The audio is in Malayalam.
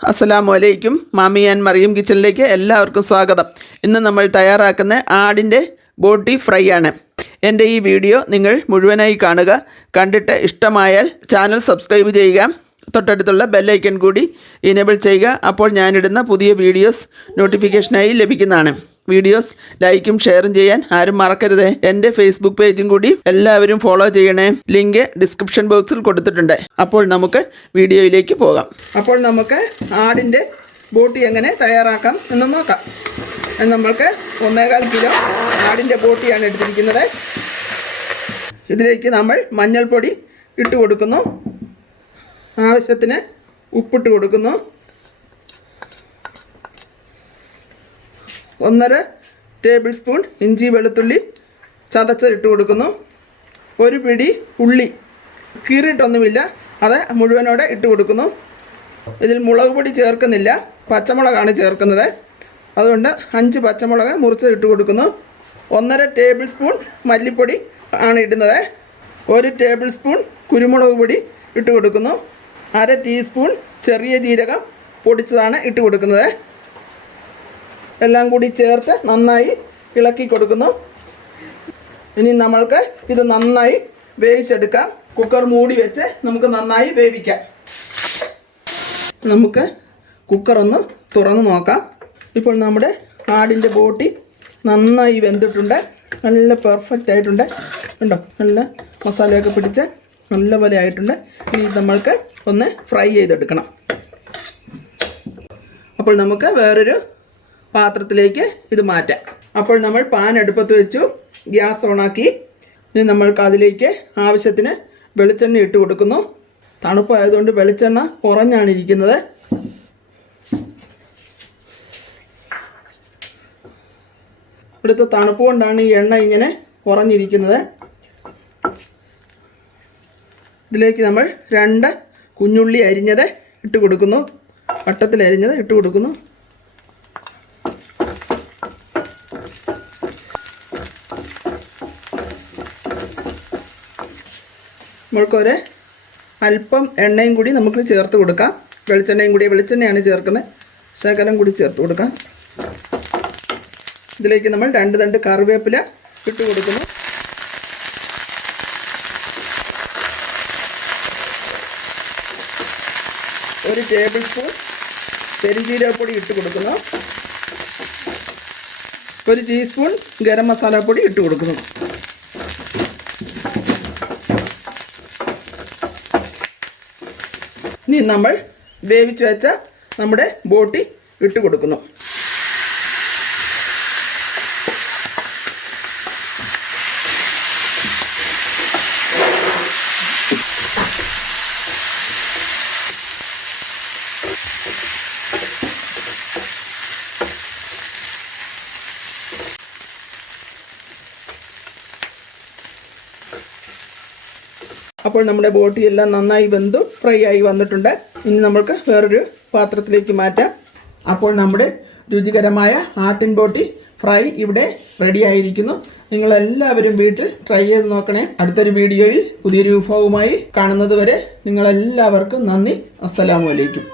അസ്സലാമു അലൈക്കും. മാമി ആൻഡ് മറിയം കിച്ചണിലേക്ക് എല്ലാവർക്കും സ്വാഗതം. ഇന്ന് നമ്മൾ തയ്യാറാക്കുന്ന ആടിൻ്റെ ബോട്ടി ഫ്രൈ ആണ്. എൻ്റെ ഈ വീഡിയോ നിങ്ങൾ മുഴുവനായി കാണുക. കണ്ടിട്ട് ഇഷ്ടമായാൽ ചാനൽ സബ്സ്ക്രൈബ് ചെയ്യുക. തൊട്ടടുത്തുള്ള ബെല്ലൈക്കൺ കൂടി ഇനേബിൾ ചെയ്യുക. അപ്പോൾ ഞാനിടുന്ന പുതിയ വീഡിയോസ് നോട്ടിഫിക്കേഷനായി ലഭിക്കുന്നതാണ്. വീഡിയോസ് ലൈക്കും ഷെയറും ചെയ്യാൻ ആരും മറക്കരുത്. എൻ്റെ ഫേസ്ബുക്ക് പേജും കൂടി എല്ലാവരും ഫോളോ ചെയ്യണേ. ലിങ്ക് ഡിസ്ക്രിപ്ഷൻ ബോക്സിൽ കൊടുത്തിട്ടുണ്ട്. അപ്പോൾ നമുക്ക് വീഡിയോയിലേക്ക് പോകാം. അപ്പോൾ നമുക്ക് ആടിൻ്റെ ബോട്ടി എങ്ങനെ തയ്യാറാക്കാം എന്ന് നോക്കാം. നമ്മൾക്ക് 1.25 കിലോ ആടിൻ്റെ ബോട്ടിയാണ് എടുത്തിരിക്കുന്നത്. ഇതിലേക്ക് നമ്മൾ മഞ്ഞൾപ്പൊടി ഇട്ട് കൊടുക്കുന്നു. ആവശ്യത്തിന് ഉപ്പിട്ട് കൊടുക്കുന്നു. 1.5 ടേബിൾ സ്പൂൺ ഇഞ്ചി വെളുത്തുള്ളി ചതച്ച് ഇട്ട് കൊടുക്കുന്നു. 1 പിടി ഉള്ളി കീറിയിട്ടൊന്നുമില്ല, അത് മുഴുവനോടെ ഇട്ട് കൊടുക്കുന്നു. ഇതിൽ മുളക് പൊടി ചേർക്കുന്നില്ല, പച്ചമുളകാണ് ചേർക്കുന്നത്. അതുകൊണ്ട് 5 പച്ചമുളക് മുറിച്ച് ഇട്ട് കൊടുക്കുന്നു. 1.5 ടേബിൾ സ്പൂൺ മല്ലിപ്പൊടി ആണ് ഇടുന്നത്. 1 ടേബിൾ സ്പൂൺ കുരുമുളക് പൊടി ഇട്ട് കൊടുക്കുന്നു. 1/2 ടീസ്പൂൺ ചെറിയ ജീരകം പൊടിച്ചതാണ് ഇട്ട് കൊടുക്കുന്നത്. എല്ലാം കൂടി ചേർത്ത് നന്നായി ഇളക്കി കൊടുക്കുന്നു. ഇനി നമ്മൾക്ക് ഇത് നന്നായി വേവിച്ചെടുക്കാം. കുക്കർ മൂടി വെച്ച് നമുക്ക് നന്നായി വേവിക്കാം. നമുക്ക് കുക്കർ ഒന്ന് തുറന്ന് നോക്കാം. ഇപ്പോൾ നമ്മുടെ ആടിൻ്റെ ബോട്ടി നന്നായി വെന്തിട്ടുണ്ട്. നല്ല പെർഫെക്റ്റ് ആയിട്ടുണ്ട്. കണ്ടോ, നല്ല മസാലയൊക്കെ പിടിച്ച് നല്ലപോലെ ആയിട്ടുണ്ട്. ഇനി നമ്മൾക്ക് ഒന്ന് ഫ്രൈ ചെയ്തെടുക്കണം. അപ്പോൾ നമുക്ക് വേറൊരു പാത്രത്തിലേക്ക് ഇത് മാറ്റാം. അപ്പോൾ നമ്മൾ പാൻ അടുപ്പത്ത് വെച്ചു, ഗ്യാസ് ഓണാക്കി. ഇനി നമ്മൾക്ക് അതിലേക്ക് ആവശ്യത്തിന് വെളിച്ചെണ്ണ ഇട്ട് കൊടുക്കുന്നു. തണുപ്പായതുകൊണ്ട് വെളിച്ചെണ്ണ കുറഞ്ഞാണ് ഇരിക്കുന്നത്. ഇവിടുത്തെ തണുപ്പ് കൊണ്ടാണ് ഈ എണ്ണ ഇങ്ങനെ കുറഞ്ഞിരിക്കുന്നത്. ഇതിലേക്ക് നമ്മൾ 2 കുഞ്ഞുള്ളി അരിഞ്ഞത് ഇട്ട് കൊടുക്കുന്നു. വട്ടത്തിൽ അരിഞ്ഞത് ഇട്ട് കൊടുക്കുന്നു. നമ്മൾക്കൊരു അല്പം എണ്ണയും കൂടി നമുക്ക് ചേർത്ത് കൊടുക്കാം. വെളിച്ചെണ്ണയാണ് ചേർക്കുന്നത്. ശകലം കൂടി ചേർത്ത് കൊടുക്കാം. ഇതിലേക്ക് നമ്മൾ 2 തണ്ട് കറിവേപ്പില ഇട്ട് കൊടുക്കുന്നു. ഒരു ടേബിൾ സ്പൂൺ പെരുംജീരകപ്പൊടി ഇട്ട് കൊടുക്കുന്നു. 1 ടീസ്പൂൺ ഗരം മസാലപ്പൊടി ഇട്ട് കൊടുക്കുന്നു. ഇനി നമ്മൾ വേവിച്ച് വെച്ച നമ്മുടെ ബോട്ടി ഇട്ട് കൊടുക്കുന്നു. അപ്പോൾ നമ്മുടെ ബോട്ടി എല്ലാം നന്നായി വെന്തു ഫ്രൈ ആയി വന്നിട്ടുണ്ട്. ഇനി നമ്മൾക്ക് വേറൊരു പാത്രത്തിലേക്ക് മാറ്റാം. അപ്പോൾ നമ്മുടെ രുചികരമായ ആട്ടിൻ ബോട്ടി ഫ്രൈ ഇവിടെ റെഡി ആയിരിക്കുന്നു. നിങ്ങളെല്ലാവരും വീട്ടിൽ ട്രൈ ചെയ്ത് നോക്കണേ. അടുത്തൊരു വീഡിയോയിൽ പുതിയൊരു വിഭവവുമായി കാണുന്നത് വരെ നിങ്ങളെല്ലാവർക്കും നന്ദി. അസ്സലാമു അലൈക്കും.